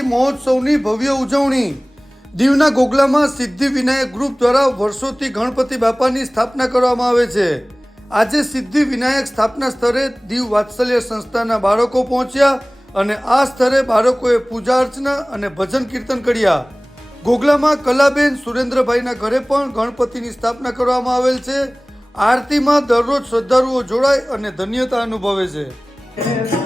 મહોત્સવની ભવ્ય ઉજવણી. દીવના ગોગલામાં સિદ્ધિ વિનાયક ગ્રુપ દ્વારા વર્ષોથી ગણપતિ બાપાની સ્થાપના કરવામાં આવે છે. આજે સિદ્ધિ વિનાયક સ્થાપના સ્થળે દીવ વાત્સલ્ય સંસ્થાના બાળકો પહોંચ્યા અને આ સ્થળે બાળકોએ પૂજા અર્ચના અને ભજન કીર્તન કર્યા. ગોગલામાં કલાબેન સુરેન્દ્રભાઈના ઘરે પણ ગણપતિની સ્થાપના કરવામાં આવેલ છે. આરતીમાં દરરોજ શ્રદ્ધાળુઓ જોડાય અને ધન્યતા અનુભવે છે.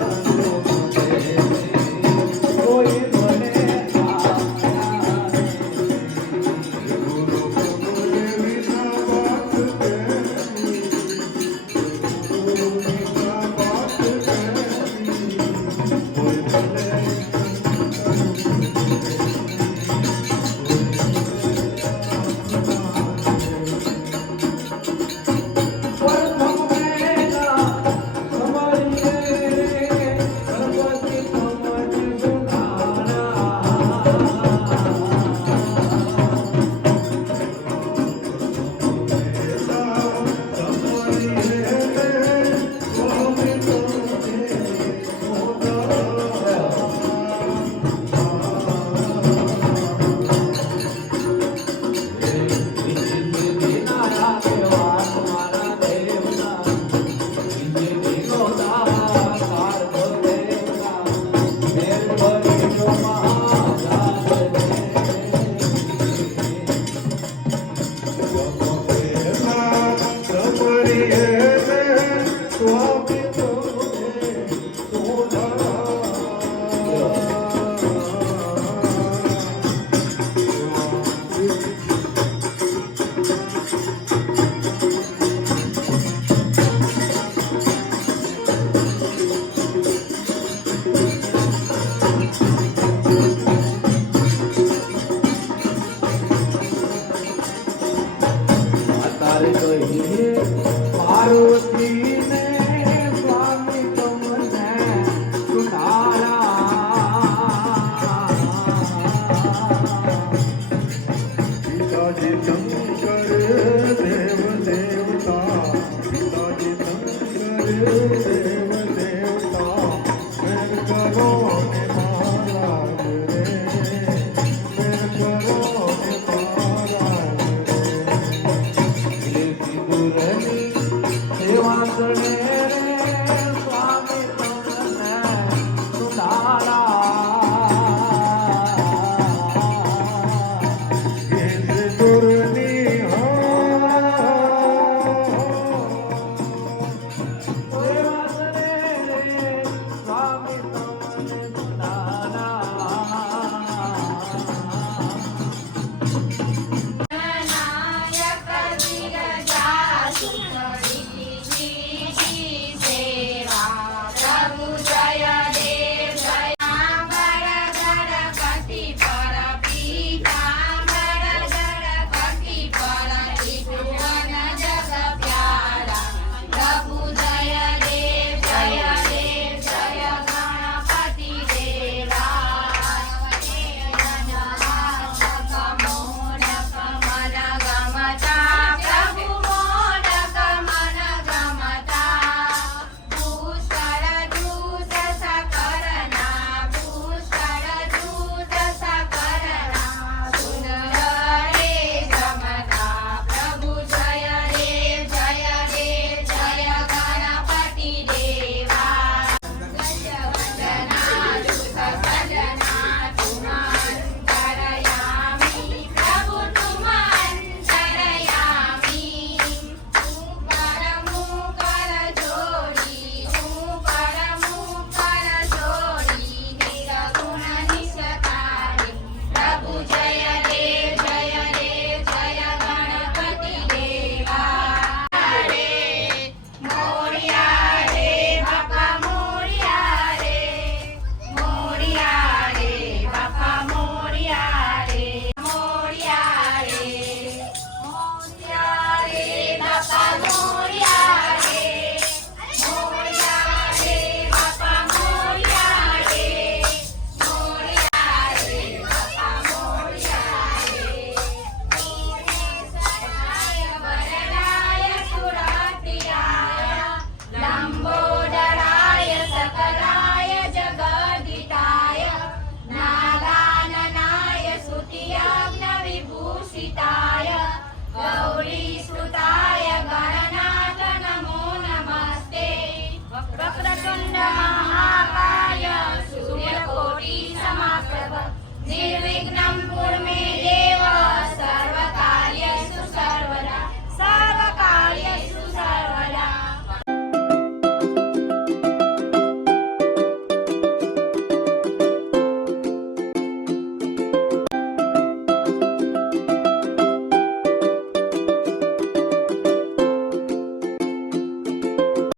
Swami. Yeah.